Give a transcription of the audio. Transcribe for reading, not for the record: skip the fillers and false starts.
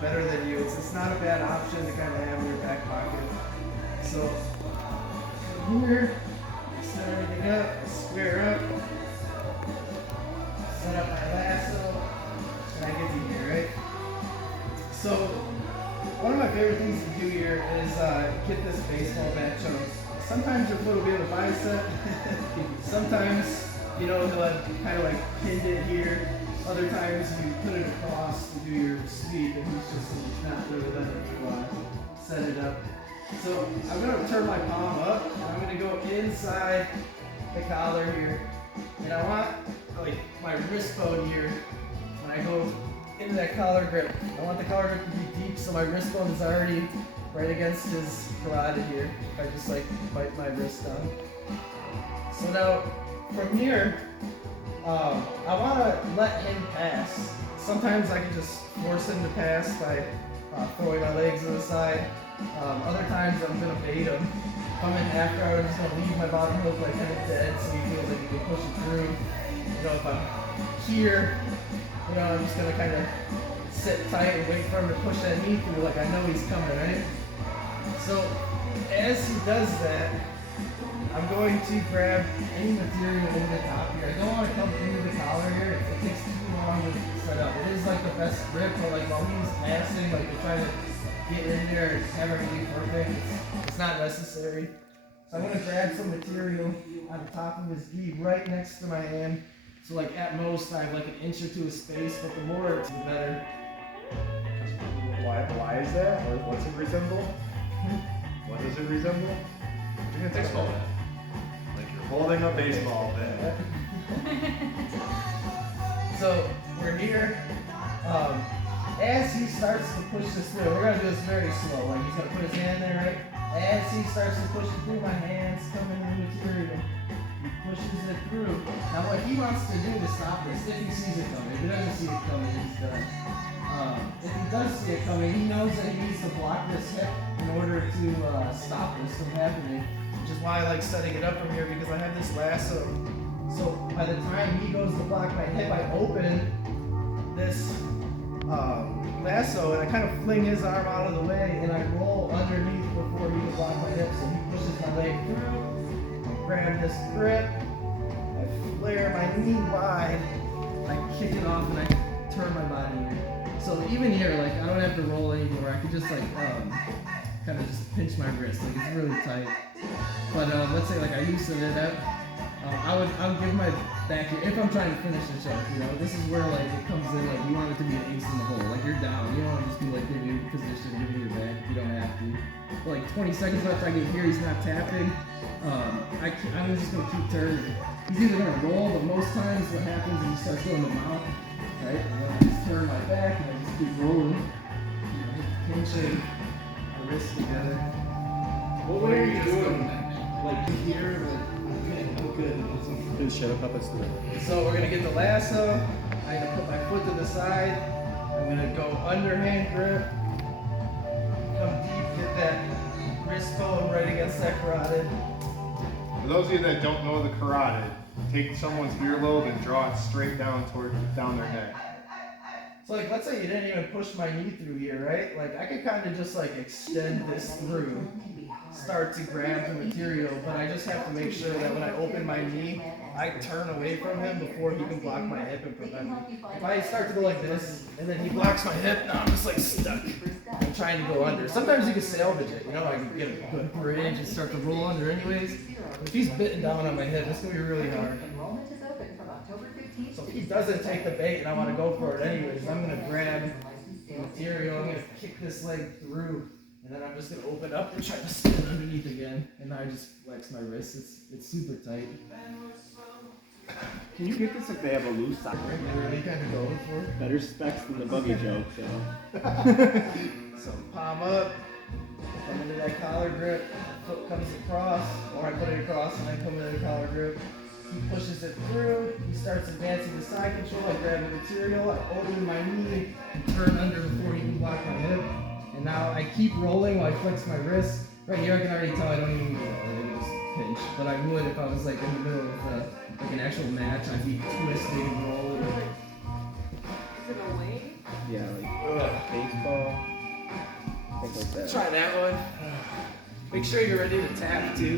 better than you. It's not a bad option to kind of have in your back pocket. So here, set everything up, square up, set up my lasso, and I get to here, right? So one of my favorite things to do here is get this baseball bat choke. Sometimes your foot will be on the bicep. Sometimes, you know, he'll have kind of like pinned it here. Other times you put it across to do your sweep, and he's just not really letting you set it up. So I'm going to turn my palm up, and I'm going to go inside the collar here. And I want like my wrist bone here, when I go into that collar grip, I want the collar grip to be deep, so my wrist bone is already right against his carotid here. If I just like bite my wrist down. So now from here, I want to let him pass. Sometimes I can just force him to pass by throwing my legs to the side. Other times I'm going to bait him. If I'm in half guard, I'm just going to leave my bottom hook like kind of dead so he feels like he can push it through. You know, if I'm here, you know, I'm just going to kind of sit tight and wait for him to push that knee through like I know he's coming, right? So as he does that, I'm going to grab any material over the top here. I don't want to come through the collar here. It takes too long to set up. It is like the best grip, but like while he's passing, like you're trying to get in there and have everything perfect, it's not necessary. So I'm going to grab some material on the top of his gi right next to my hand. So like at most I have like an inch or two of space, but the more it's the better. Why is that? Or what's it resemble? What does it resemble? You're gonna baseball bat. Like you're Holding a baseball bat. So we're here. As he starts to push this through, we're gonna do this very slow. Like he's gonna put his hand there, right? As he starts to push it through, my hands come in the material. He pushes it through. Now what he wants to do to stop this, if he sees it coming, if he doesn't see it coming, he's done. If he does see it coming, he knows that he needs to block this hip in order to stop this from happening. Which is why I like setting it up from here, because I have this lasso. So by the time he goes to block my hip, I open this lasso and I kind of fling his arm out of the way and I roll underneath before he can block my hip. So he pushes my leg through, I grab this grip, I flare my knee wide, I kick it off and I turn my body here. So even here, like I don't have to roll anymore. I can just like kind of just pinch my wrist, like it's really tight. But let's say like I loosen it up, I would give my back here if I'm trying to finish the choke. You know, this is where like it comes in. Like you want it to be an ace in the hole. Like you're down. You don't want to just be like giving you position, giving you your back. You don't have to. But like 20 seconds left, I get here. He's not tapping. I'm just gonna keep turning. He's either gonna roll, but most times what happens is he starts going to mouth. Right? And then I just turn my back and I just keep rolling. You know, pinching my wrists together. What way are you doing? Like here, but good. Dude, shut up, puppets do it. So we're gonna get the lasso. I'm gonna put my foot to the side. I'm gonna go underhand grip. Come deep, get that wrist bone right against that carotid. For those of you that don't know the carotid, take someone's earlobe and draw it straight down down their neck. So like, let's say you didn't even push my knee through here, right? Like I could kind of just like extend this through, start to grab the material, but I just have to make sure that when I open my knee, I turn away from him before he can block my hip and prevent me. If I start to go like this, and then he blocks my hip, now I'm just like stuck. I'm trying to go under. Sometimes you can salvage it, you know, I can get a good bridge and start to roll under anyways. If he's bitten down on my hip, it's gonna be really hard. So if he doesn't take the bait and I want to go for it anyways, I'm gonna grab the material, I'm gonna kick this leg through, and then I'm just gonna open up and try to spin underneath again. And now I just flex my wrist. It's super tight. Can you get this if they have a loose sock? What are you kind of going for? Better specs than the buggy joke, so. So palm up, come into that collar grip, foot comes across, or I put it across and then come into the collar grip. He pushes it through, he starts advancing the side control, I grab the material, I open my knee, and turn under before he can block my hip. And now I keep rolling while I flex my wrist. Right here I can already tell I don't even roll, I just pinch. But I would if I was like in the middle of like an actual match, I'd be twisting and rolling. Is it a wave? Yeah, like baseball. I'll take that. Try that one. Make sure you're ready to tap too.